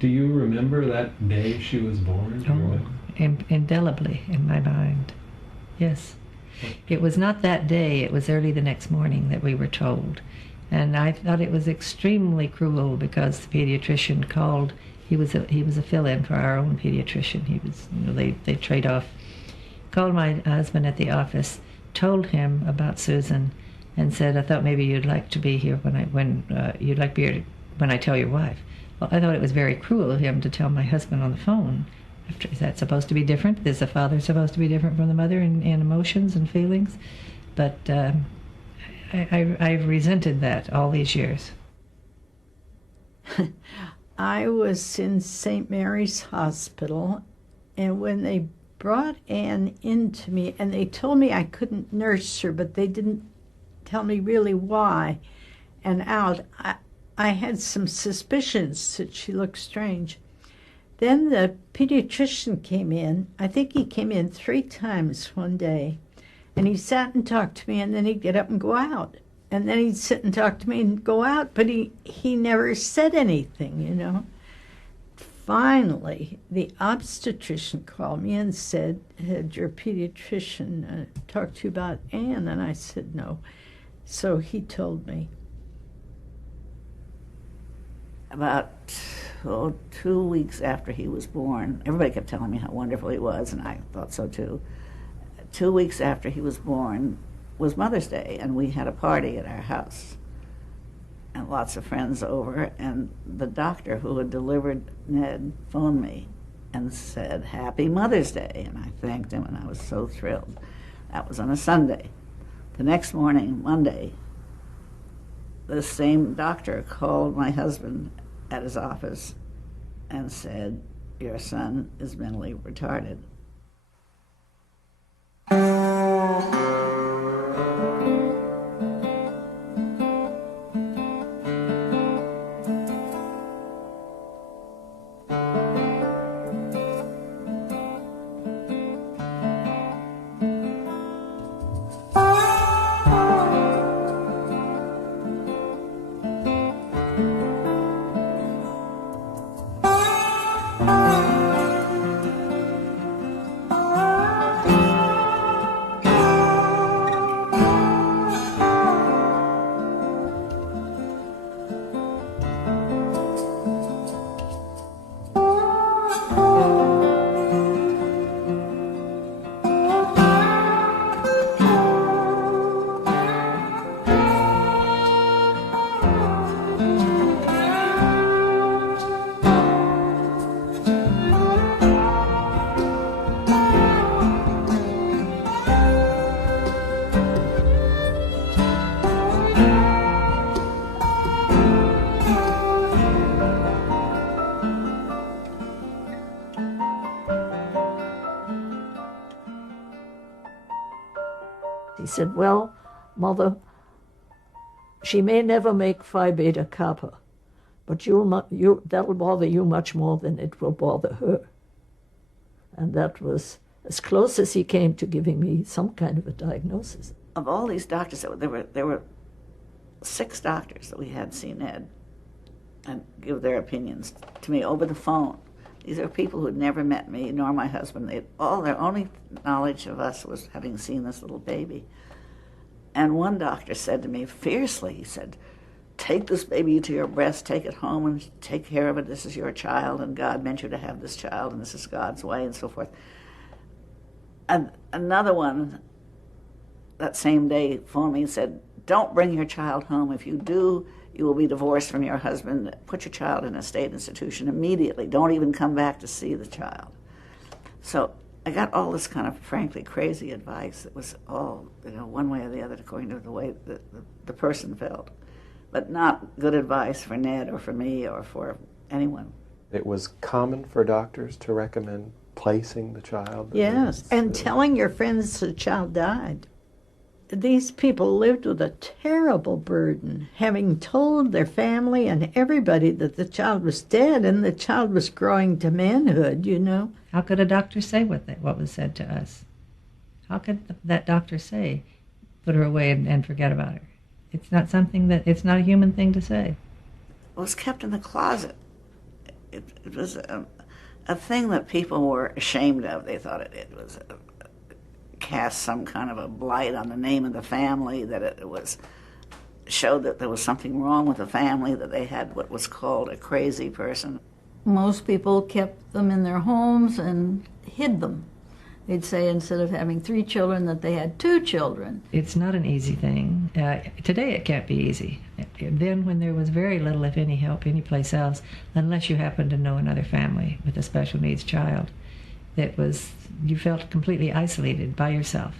Do you remember that day she was born? Oh, indelibly in my mind. Yes. It was not that day, it was early the next morning that we were told. And I thought it was extremely cruel because the pediatrician called. He was a fill-in for our own pediatrician. He was, they trade off. Called my husband at the office, told him about Susan, and said, "I thought maybe you'd like to be here when you'd like to be here when I tell your wife." Well, I thought it was very cruel of him to tell my husband on the phone. Is that supposed to be different? Is the father supposed to be different from the mother in emotions and feelings? But I've resented that all these years. I was in St. Mary's Hospital, and when they brought Anne into me, and they told me I couldn't nurse her, but they didn't tell me really why. And I had some suspicions that she looked strange. Then the pediatrician came in. I think he came in 3 times one day. And he sat and talked to me, and then he'd get up and go out. And then he'd sit and talk to me and go out, but he never said anything. Finally, the obstetrician called me and said, "Had your pediatrician talked to you about Anne?" And I said, "No." So he told me. About 2 weeks after he was born, everybody kept telling me how wonderful he was, and I thought so too. 2 weeks after he was born was Mother's Day, and we had a party at our house, and lots of friends over, and the doctor who had delivered Ned phoned me and said, "Happy Mother's Day," and I thanked him, and I was so thrilled. That was on a Sunday. The next morning, Monday, the same doctor called my husband at his office and said, "Your son is mentally retarded." He said, "Well, Mother, she may never make Phi Beta Kappa, but that'll bother you much more than it will bother her." And that was as close as he came to giving me some kind of a diagnosis. Of all these doctors, there were 6 doctors that we had seen Ned and give their opinions to me over the phone. These are people who had never met me, nor my husband. Their only knowledge of us was having seen this little baby. And one doctor said to me fiercely, he said, "Take this baby to your breast, take it home and take care of it. This is your child, and God meant you to have this child, and this is God's way," and so forth. And another one that same day phoned me and said, "Don't bring your child home. If you do, you will be divorced from your husband. Put your child in a state institution immediately. Don't even come back to see the child." So I got all this kind of frankly crazy advice that was all, one way or the other according to the way the person felt, but not good advice for Ned or for me or for anyone. It was common for doctors to recommend placing the child? Yes, and telling your friends the child died. These people lived with a terrible burden, having told their family and everybody that the child was dead and the child was growing to manhood, How could a doctor say what was said to us? How could that doctor say, "Put her away and forget about her"? It's not a human thing to say. It was kept in the closet. it was a thing that people were ashamed of. They thought it was cast some kind of a blight on the name of the family, that it was showed that there was something wrong with the family, that they had what was called a crazy person. Most people kept them in their homes and hid them. They'd say instead of having 3 children that they had 2 children. It's not an easy thing. Today it can't be easy. Then when there was very little, if any, help anyplace else, unless you happened to know another family with a special needs child, you felt completely isolated by yourself.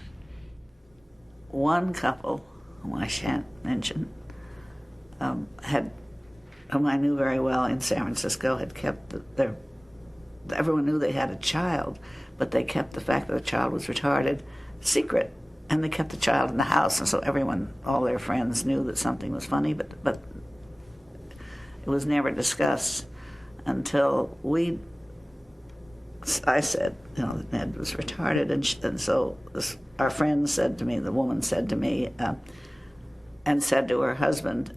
One couple, whom I shan't mention, whom I knew very well in San Francisco, had kept everyone knew they had a child, but they kept the fact that the child was retarded secret, and they kept the child in the house, and so all their friends knew that something was funny, but it was never discussed until I said, that Ned was retarded, and so our friend said to me, the woman said to me, and said to her husband,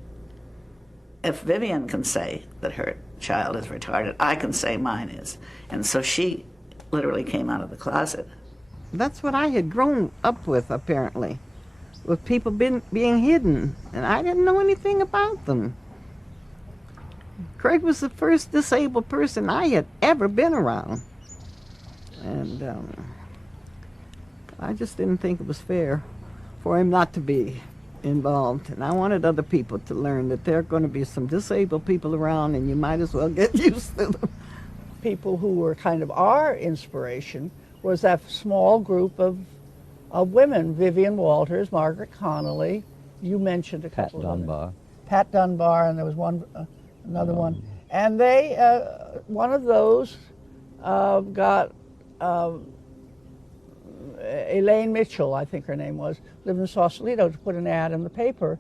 if Vivian can say that her child is retarded, I can say mine is. And so she literally came out of the closet. That's what I had grown up with, apparently, with people being hidden, and I didn't know anything about them. Craig was the first disabled person I had ever been around, and I just didn't think it was fair for him not to be involved, and I wanted other people to learn that there are going to be some disabled people around, and you might as well get used to them. People who were kind of our inspiration was that small group of women, Vivian Walters, Margaret Connolly, you mentioned a couple of them. Pat Dunbar, and there was another one. And they, one of those got Elaine Mitchell, I think her name was, lived in Sausalito, to put an ad in the paper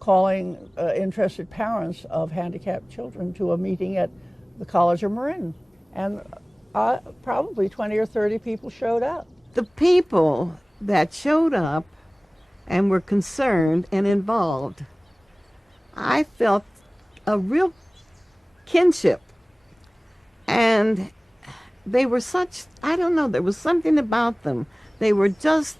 calling interested parents of handicapped children to a meeting at the College of Marin. And probably 20 or 30 people showed up. The people that showed up and were concerned and involved, I felt a real kinship. And they were such, I don't know, there was something about them. They were just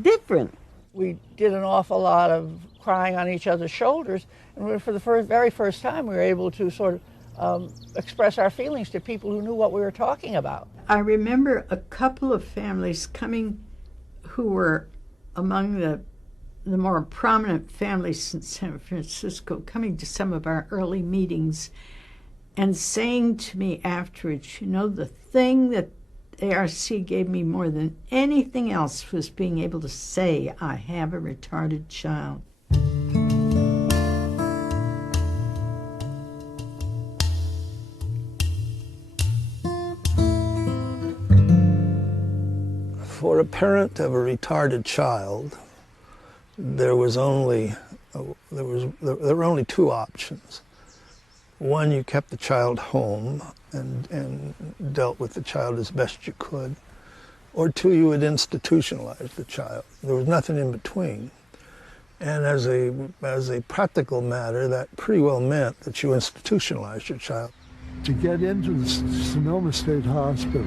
different. We did an awful lot of crying on each other's shoulders, and for the very first time we were able to sort of express our feelings to people who knew what we were talking about. I remember a couple of families coming who were among the more prominent families in San Francisco, coming to some of our early meetings and saying to me afterwards, the thing that ARC gave me more than anything else was being able to say, I have a retarded child. For a parent of a retarded child, there were only 2 options. One, you kept the child home and dealt with the child as best you could. Or 2, you would institutionalize the child. There was nothing in between. And as a practical matter, that pretty well meant that you institutionalized your child. To get into the Sonoma State Hospital,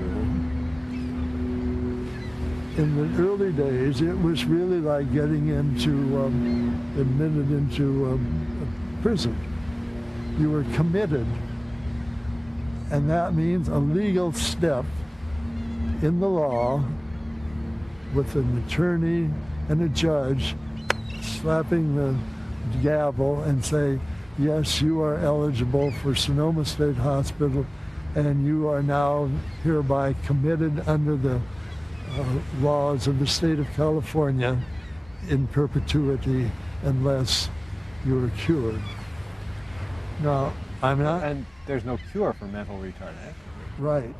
in the early days, it was really like getting admitted into a prison. You were committed, and that means a legal step in the law with an attorney and a judge slapping the gavel and say, yes, you are eligible for Sonoma State Hospital, and you are now hereby committed under the laws of the state of California in perpetuity unless you are cured. Now, I'm not... And there's no cure for mental retardation. Right.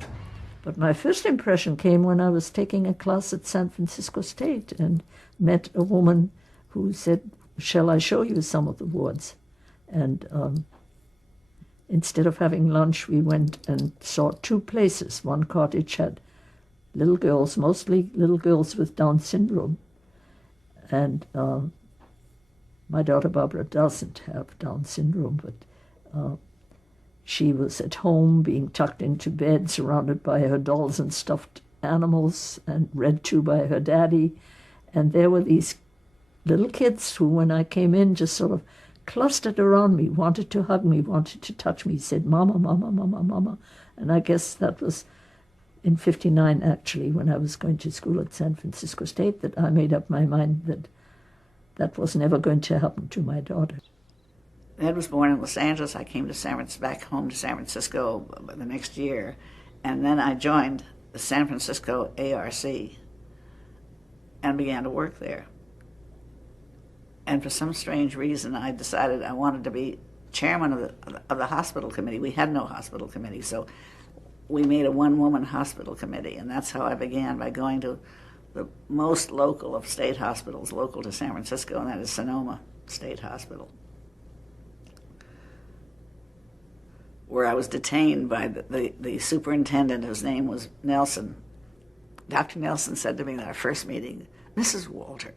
But my first impression came when I was taking a class at San Francisco State and met a woman who said, shall I show you some of the wards? And instead of having lunch, we went and saw 2 places. One cottage had little girls, mostly little girls with Down syndrome. And my daughter Barbara doesn't have Down syndrome, but She was at home being tucked into bed, surrounded by her dolls and stuffed animals, and read to by her daddy. And there were these little kids who, when I came in, just sort of clustered around me, wanted to hug me, wanted to touch me, said, "Mama, Mama, Mama, Mama." And I guess that was in 59, actually, when I was going to school at San Francisco State, that I made up my mind that that was never going to happen to my daughter. Ed was born in Los Angeles. I came to back home to San Francisco the next year, and then I joined the San Francisco ARC and began to work there. And for some strange reason, I decided I wanted to be chairman of the hospital committee. We had no hospital committee, so we made a one-woman hospital committee, and that's how I began, by going to the most local of state hospitals, local to San Francisco, and that is Sonoma State Hospital, where I was detained by the superintendent, whose name was Nelson. Dr. Nelson said to me in our first meeting, "Mrs. Walter,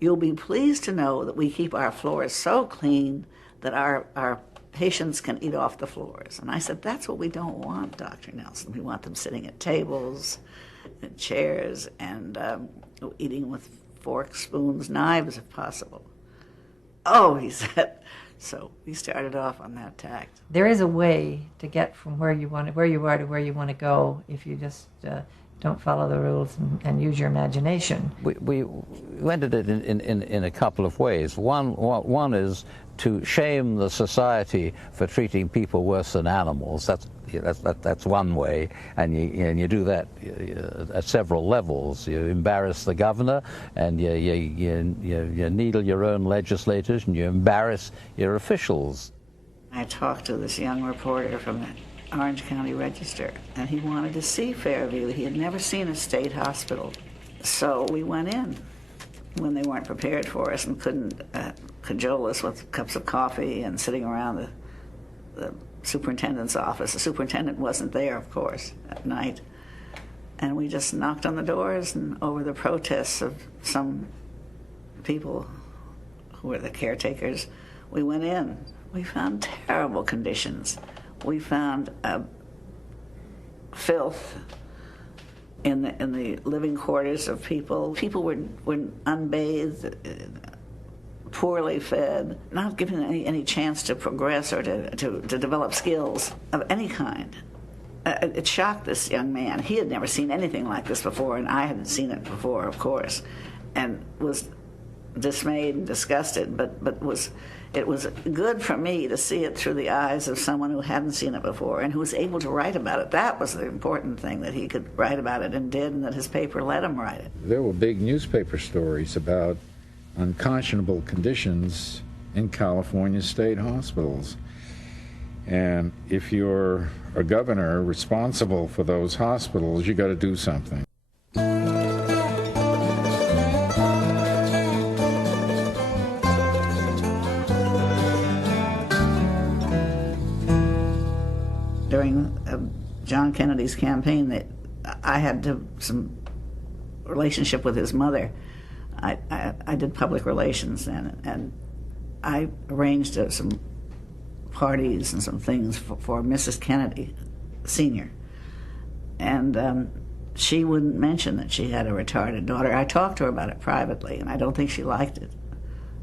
you'll be pleased to know that we keep our floors so clean that our patients can eat off the floors." And I said, "That's what we don't want, Dr. Nelson. We want them sitting at tables and chairs and eating with forks, spoons, knives, if possible." "Oh," he said. So we started off on that tact. There is a way to get from where you are to where you want to go if you just don't follow the rules and use your imagination. We went at it in a couple of ways. One is to shame the society for treating people worse than animals. That's one way, and you do that at several levels. You embarrass the governor, and you needle your own legislators, and you embarrass your officials. I talked to this young reporter from the Orange County Register, and he wanted to see Fairview. He had never seen a state hospital. So we went in when they weren't prepared for us and couldn't cajole us with cups of coffee and sitting around the superintendent's office. The superintendent wasn't there, of course, at night. And we just knocked on the doors, and over the protests of some people who were the caretakers, we went in. We found terrible conditions. We found filth in the living quarters of people. People were unbathed, poorly fed, not given any chance to progress or to develop skills of any kind. It shocked this young man. He had never seen anything like this before, and I hadn't seen it before, of course, and was dismayed and disgusted, but it was good for me to see it through the eyes of someone who hadn't seen it before and who was able to write about it. That was the important thing, that he could write about it and did, and that his paper let him write it. There were big newspaper stories about unconscionable conditions in California state hospitals. And if you're a governor responsible for those hospitals, you got to do something. During John Kennedy's campaign, I had some relationship with his mother. I did public relations then, and I arranged some parties and some things for Mrs. Kennedy, Sr. And she wouldn't mention that she had a retarded daughter. I talked to her about it privately, and I don't think she liked it,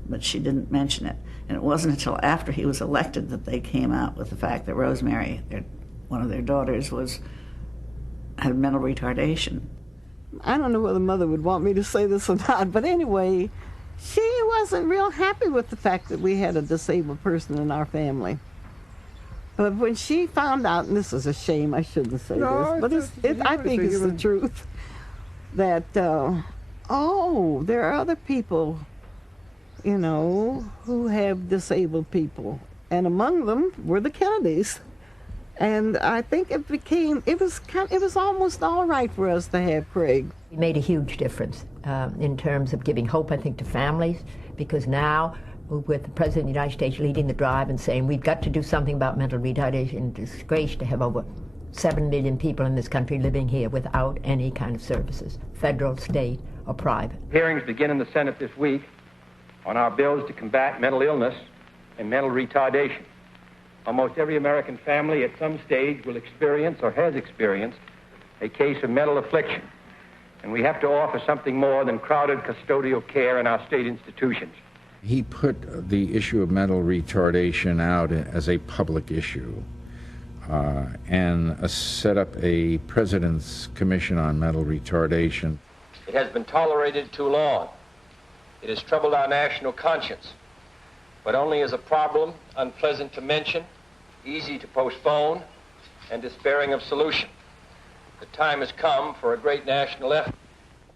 but she didn't mention it. And it wasn't until after he was elected that they came out with the fact that Rosemary, one of their daughters, had mental retardation. I don't know whether Mother would want me to say this or not, but anyway, she wasn't real happy with the fact that we had a disabled person in our family. But when she found out, and this is a shame, I shouldn't say this, but I think it's the truth, that, there are other people, who have disabled people. And among them were the Kennedys. And I think it was almost all right for us to have Craig. He made a huge difference in terms of giving hope, I think, to families, because now, with the President of the United States leading the drive and saying we've got to do something about mental retardation, it's a disgrace to have over 7 million people in this country living here without any kind of services, federal, state, or private. Hearings begin in the Senate this week on our bills to combat mental illness and mental retardation. Almost every American family at some stage will experience or has experienced a case of mental affliction. And we have to offer something more than crowded custodial care in our state institutions. He put the issue of mental retardation out as a public issue and set up a President's Commission on Mental Retardation. It has been tolerated too long. It has troubled our national conscience, but only as a problem unpleasant to mention, easy to postpone, and despairing of solution. The time has come for a great national effort.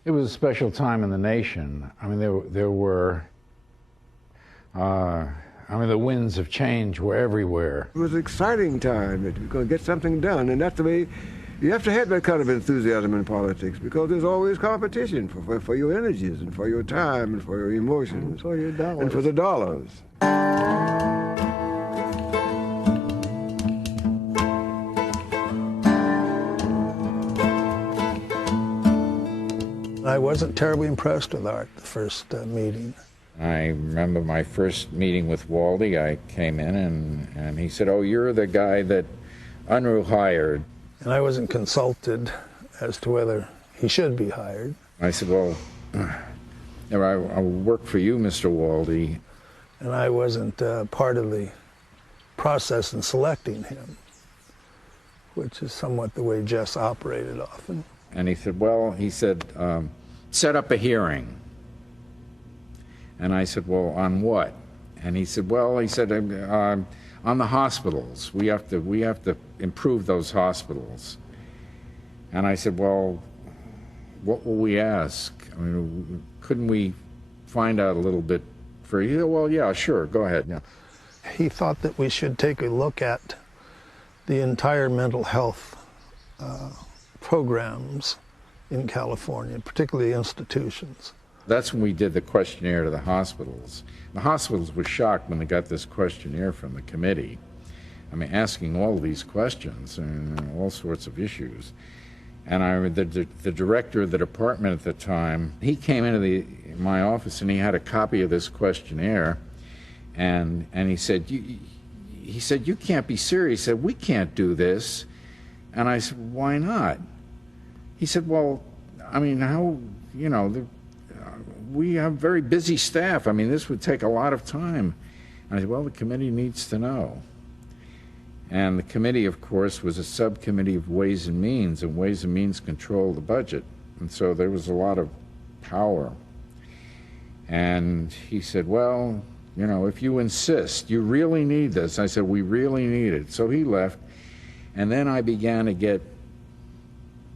It was a special time in the nation. I mean, there were, the winds of change were everywhere. It was an exciting time that we're going to get something done, and that's the way you have to have that kind of enthusiasm in politics, because there's always competition for your energies and for your time and for your emotions. For your dollars. And for the dollars. I wasn't terribly impressed with Art the first meeting. I remember my first meeting with Waldy. I came in and he said, "Oh, you're the guy that Unruh hired." And I wasn't consulted as to whether he should be hired. I said, "Well, I work for you, Mr. Waldy." And I wasn't part of the process in selecting him, which is somewhat the way Jess operated often. And he said, set up a hearing. And I said, well, on what? And he said, on the hospitals. We have to improve those hospitals. And I said, well, what will we ask? I mean, couldn't we find out a little bit for you? He said, well, yeah, sure, go ahead. Yeah. He thought that we should take a look at the entire mental health programs in California, particularly institutions. That's when we did the questionnaire to the hospitals. The hospitals were shocked when they got this questionnaire from the committee. I mean, asking all these questions and all sorts of issues. And I remember the director of the department at the time, he came into my office and he had a copy of this questionnaire, and he said, you can't be serious. He said, we can't do this. And I said, why not? He said, well, I mean, we have very busy staff. I mean, this would take a lot of time. And I said, well, the committee needs to know. And the committee, of course, was a subcommittee of Ways and Means, and Ways and Means controlled the budget. And so there was a lot of power. And he said, well, if you insist, you really need this. I said, we really need it. So he left. And then I began to get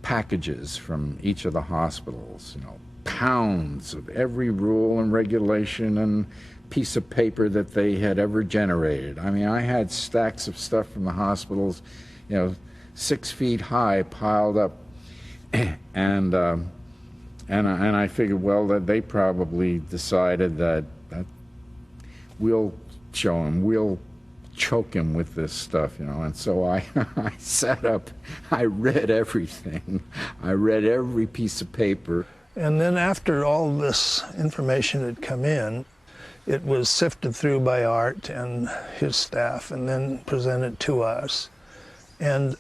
packages from each of the hospitals, pounds of every rule and regulation and piece of paper that they had ever generated. I mean, I had stacks of stuff from the hospitals, 6 feet high, piled up, and I figured, well, that they probably decided that we'll show him, we'll choke him with this stuff, and so I sat up, I read everything. I read every piece of paper. And then after all this information had come in, it was sifted through by Art and his staff and then presented to us. And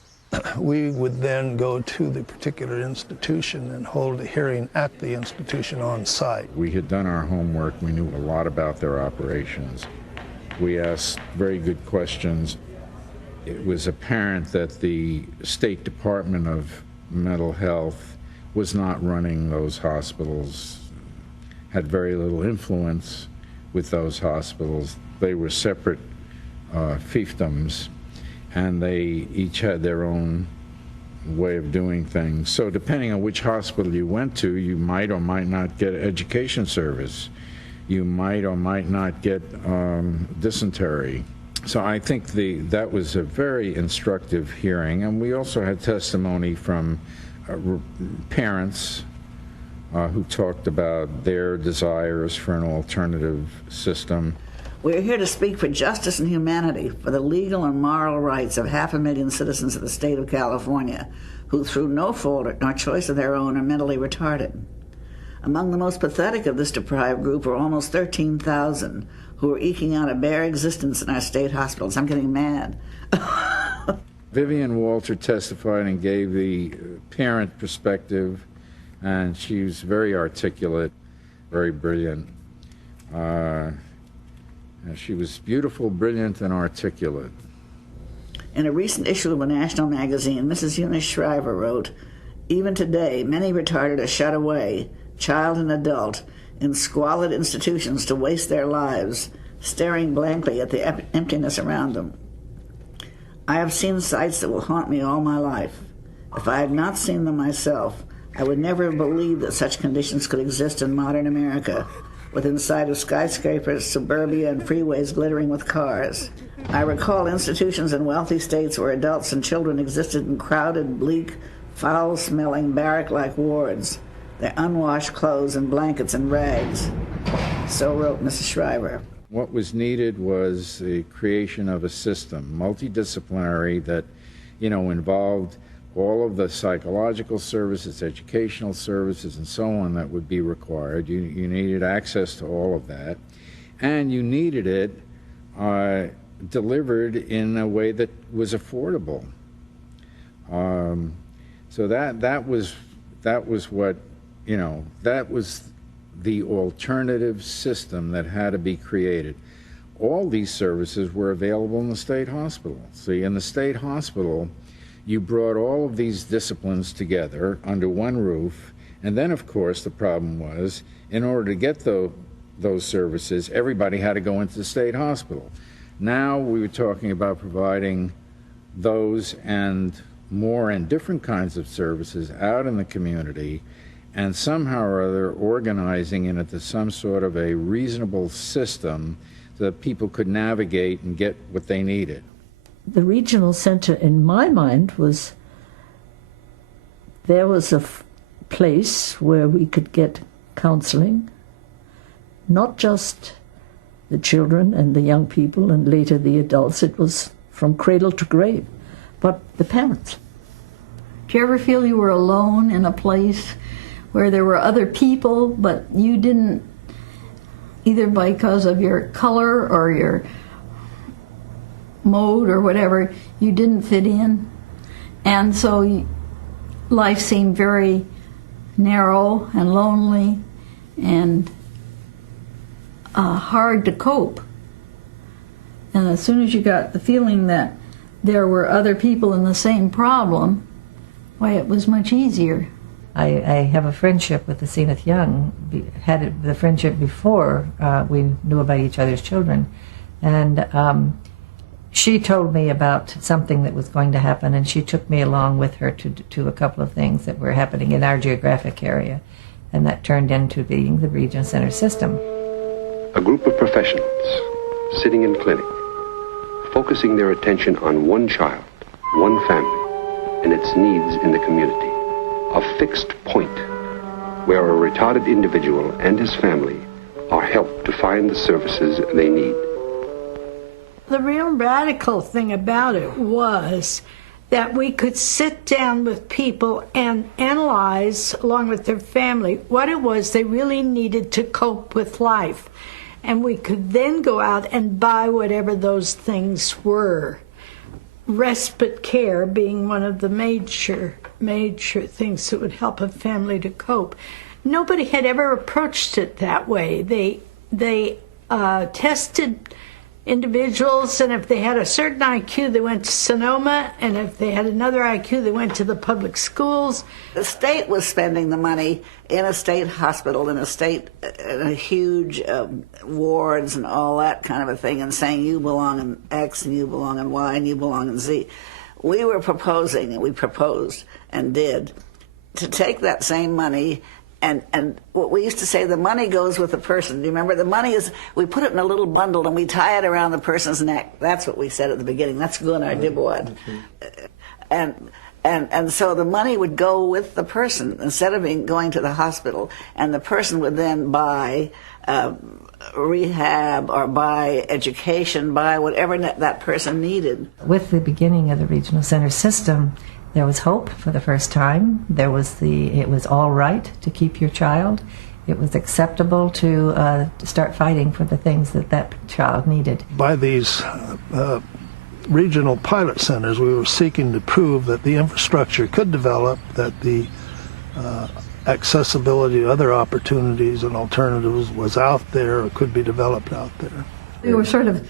we would then go to the particular institution and hold a hearing at the institution on site. We had done our homework. We knew a lot about their operations. We asked very good questions. It was apparent that the State Department of Mental Health was not running those hospitals, had very little influence with those hospitals. They were separate fiefdoms, and they each had their own way of doing things. So depending on which hospital you went to, you might or might not get education service. You might or might not get dysentery. So I think that was a very instructive hearing, and we also had testimony from parents who talked about their desires for an alternative system. We're here to speak for justice and humanity, for the legal and moral rights of 500,000 citizens of the state of California who, through no fault nor choice of their own, are mentally retarded. Among the most pathetic of this deprived group are almost 13,000 who are eking out a bare existence in our state hospitals. I'm getting mad. Vivian Walter testified and gave the parent perspective, and she was very articulate, very brilliant. She was beautiful, brilliant, and articulate. In a recent issue of a national magazine, Mrs. Eunice Shriver wrote, "Even today, many retarded are shut away, child and adult, in squalid institutions to waste their lives, staring blankly at the emptiness around them. I have seen sights that will haunt me all my life. If I had not seen them myself, I would never have believed that such conditions could exist in modern America, within sight of skyscrapers, suburbia, and freeways glittering with cars. I recall institutions in wealthy states where adults and children existed in crowded, bleak, foul-smelling, barrack-like wards, their unwashed clothes and blankets and rags." So wrote Mrs. Shriver. What was needed was the creation of a system, multidisciplinary, that, involved all of the psychological services, educational services, and so on that would be required. You needed access to all of that, and you needed it delivered in a way that was affordable. So that was what, that was the alternative system that had to be created. All these services were available in the state hospital. See, in the state hospital, you brought all of these disciplines together under one roof, and then, of course, the problem was, in order to get those services, everybody had to go into the state hospital. Now we were talking about providing those and more and different kinds of services out in the community, and somehow or other organizing it into some sort of a reasonable system so that people could navigate and get what they needed. The regional center, in my mind, there was a place where we could get counseling, not just the children and the young people and later the adults. It was from cradle to grave, but the parents. Do you ever feel you were alone in a place where there were other people, but you didn't, either because of your color or your mode or whatever, you didn't fit in? And so life seemed very narrow and lonely and hard to cope. And as soon as you got the feeling that there were other people in the same problem, why, it was much easier. I have a friendship with the Zenith Young, had the friendship before we knew about each other's children. And she told me about something that was going to happen, and she took me along with her to a couple of things that were happening in our geographic area. And that turned into being the Regional Center system. A group of professionals sitting in clinic, focusing their attention on one child, one family, and its needs in the community. A fixed point where a retarded individual and his family are helped to find the services they need. The real radical thing about it was that we could sit down with people and analyze, along with their family, what it was they really needed to cope with life. And we could then go out and buy whatever those things were. Respite care being one of the major things that would help a family to cope. Nobody had ever approached it that way. They tested individuals, and if they had a certain IQ, they went to Sonoma, and if they had another IQ, they went to the public schools. The state was spending the money in a state hospital, in a huge wards and all that kind of a thing, and saying you belong in X and you belong in Y and you belong in Z. We were proposing, and we proposed and did, to take that same money and what we used to say, the money goes with the person. Do you remember? The money is, we put it in a little bundle and we tie it around the person's neck. That's what we said at the beginning. That's Gunnar Dibwad. And so the money would go with the person instead of going to the hospital, and the person would then buy rehab or buy education, buy whatever that person needed. With the beginning of the Regional Center system, there was hope for the first time. It was all right to keep your child. it was acceptable to start fighting for the things that that child needed. By these regional pilot centers, we were seeking to prove that the infrastructure could develop, that the accessibility to other opportunities and alternatives was out there or could be developed out there. We were sort of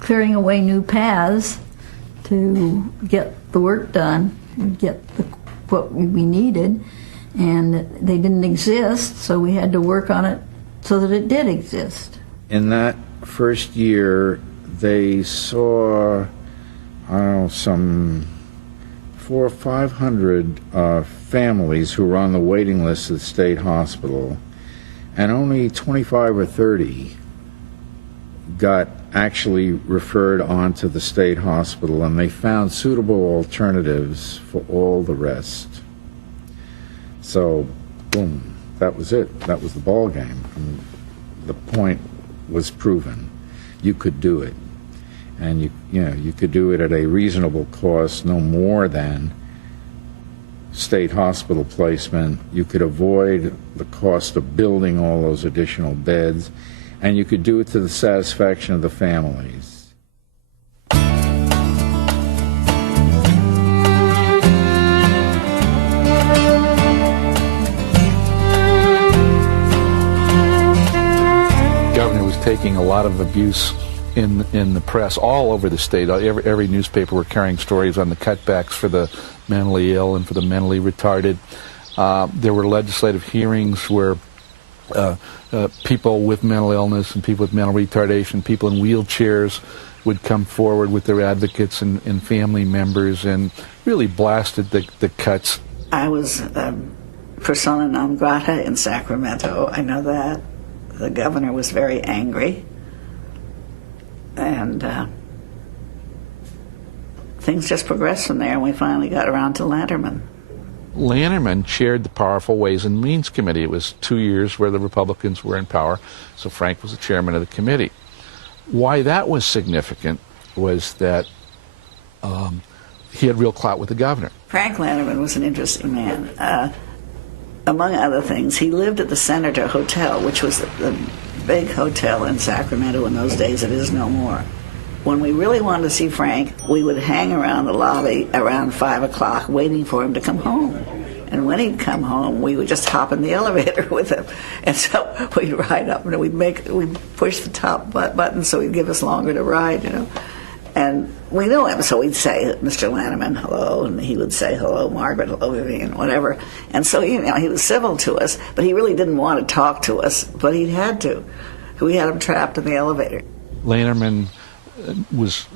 clearing away new paths to get the work done, and get what we needed, and they didn't exist, so we had to work on it so that it did exist. In that first year, they saw, I don't know, some 400 or 500 families who were on the waiting list at the state hospital, and only 25 or 30 got actually referred on to the state hospital, and they found suitable alternatives for all the rest. So, boom, that was it. That was the ball game. And the point was proven. You could do it. And you could do it at a reasonable cost, no more than state hospital placement. You could avoid the cost of building all those additional beds, and you could do it to the satisfaction of the families. The governor was taking a lot of abuse in the press all over the state. Every newspaper were carrying stories on the cutbacks for the mentally ill and for the mentally retarded. There were legislative hearings where people with mental illness and people with mental retardation, people in wheelchairs would come forward with their advocates and family members and really blasted the cuts. I was persona non grata in Sacramento. I know that. The governor was very angry. And things just progressed from there, and we finally got around to Lanterman. Lanterman chaired the Powerful Ways and Means Committee. It was 2 years where the Republicans were in power, so Frank was the chairman of the committee. Why that was significant was that he had real clout with the governor. Frank Lanterman was an interesting man. Among other things, he lived at the Senator Hotel, which was the big hotel in Sacramento in those days. It is no more. When we really wanted to see Frank, we would hang around the lobby around 5 o'clock waiting for him to come home. And when he'd come home, we would just hop in the elevator with him. And so we'd ride up and we'd push the top button so he'd give us longer to ride, you know. And we knew him, so we'd say, Mr. Lanterman, hello, and he would say, hello, Margaret, hello, Vivian, whatever. And so, you know, he was civil to us, but he really didn't want to talk to us, but he had to. We had him trapped in the elevator. Lanterman was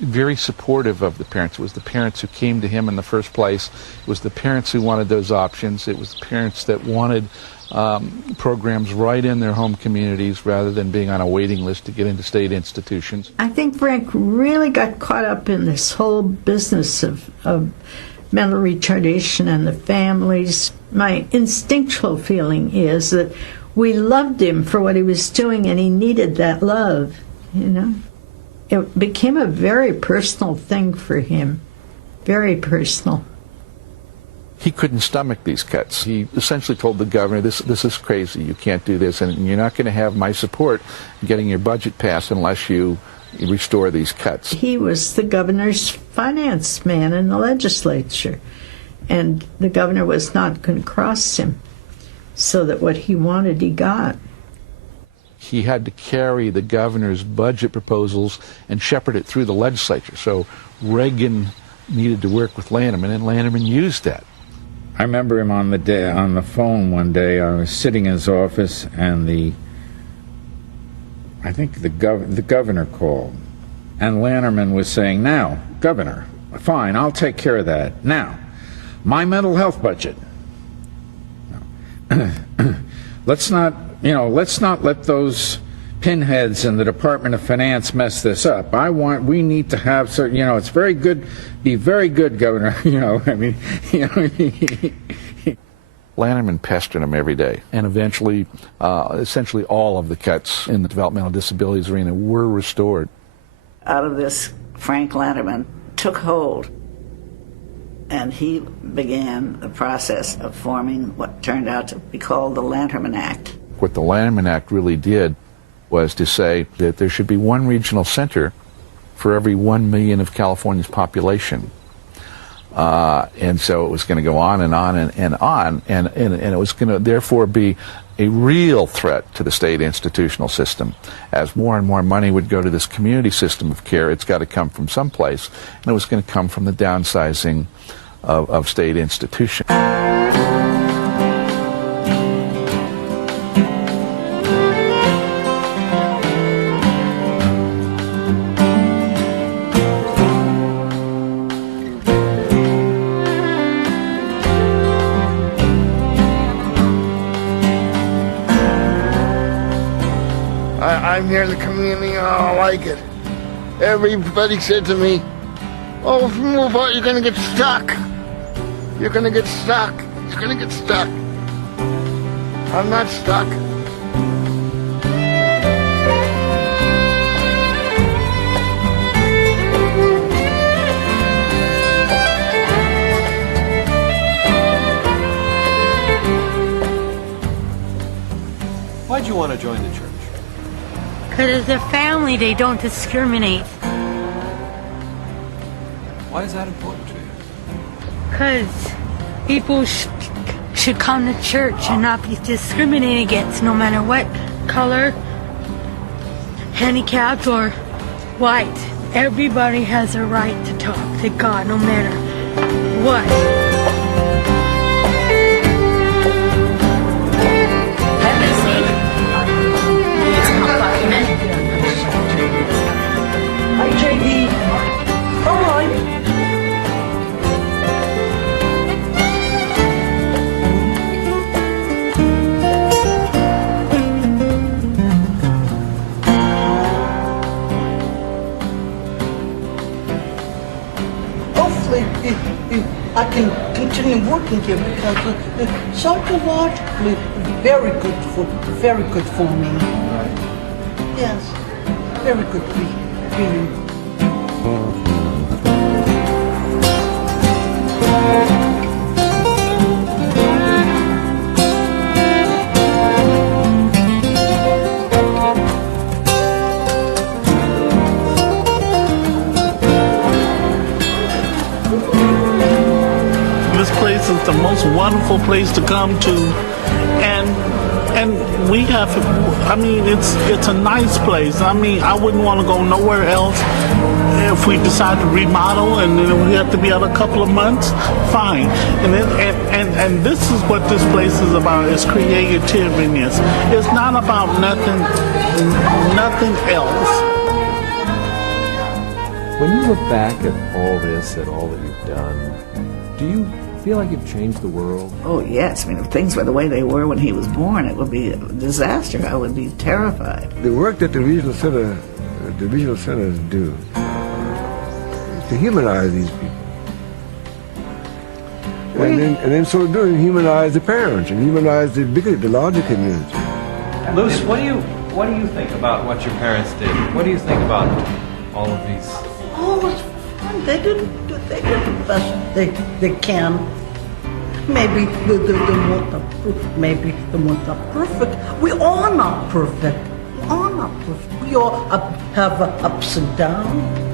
very supportive of the parents. It was the parents who came to him in the first place. It was the parents who wanted those options. It was the parents that wanted programs right in their home communities rather than being on a waiting list to get into state institutions. I think Frank really got caught up in this whole business of mental retardation and the families. My instinctual feeling is that we loved him for what he was doing, and he needed that love, you know. It became a very personal thing for him, very personal. He couldn't stomach these cuts. He essentially told the governor, this is crazy, you can't do this, and you're not going to have my support in getting your budget passed unless you restore these cuts. He was the governor's finance man in the legislature, and the governor was not going to cross him, so that what he wanted, he got. He had to carry the governor's budget proposals and shepherd it through the legislature. So Reagan needed to work with Lanterman, and Lanterman used that. I remember him on the phone one day. I was sitting in his office, and I think the governor called, and Lanterman was saying, "Now, Governor, fine, I'll take care of that. Now, my mental health budget. Let's not let those pinheads in the Department of Finance mess this up. We need to have certain, it's very good, be very good, Governor, Lanterman pestered him every day, and eventually, essentially all of the cuts in the developmental disabilities arena were restored. Out of this, Frank Lanterman took hold And he began the process of forming what turned out to be called the Lanterman Act. What the Lanterman Act really did was to say that there should be one regional center for every 1 million of California's population. And so it was going to go on and on and on, and it was going to therefore be a real threat to the state institutional system. As more and more money would go to this community system of care, it's got to come from someplace, and it was going to come from the downsizing of state institutions. I'm here in the community, and I don't like it. Everybody said to me, oh, if you move out, you're going to get stuck. You're going to get stuck. You're going to get stuck. I'm not stuck. Why'd you want to join the church? Because as a family, they don't discriminate. Why is that important to you? Because people should come to church and not be discriminated against, no matter what color, handicapped, or white. Everybody has a right to talk to God, no matter what. Hi, JD. All right. Hopefully, I can continue working here because psychologically, very good for me. Yes, very good feeling. This place is the most wonderful place to come to, and we have, I mean, it's a nice place. I mean, I wouldn't want to go nowhere else. If we decide to remodel and then we have to be out a couple of months, fine. And this is what this place is about, is creativeness. It's not about nothing else. When you look back at all this, at all that you've done, do you feel like you've changed the world? Oh, yes. I mean, if things were the way they were when he was born, it would be a disaster. I would be terrified. The work that the regional centers do is to humanize these people. And then so doing, humanize the parents and humanize the larger community. Luce, what do you think about what your parents did? What do you think about all of these? Oh, it's fun. They did the best they can. Maybe they want the perfect. We are not perfect. We are not perfect. We all have ups and downs.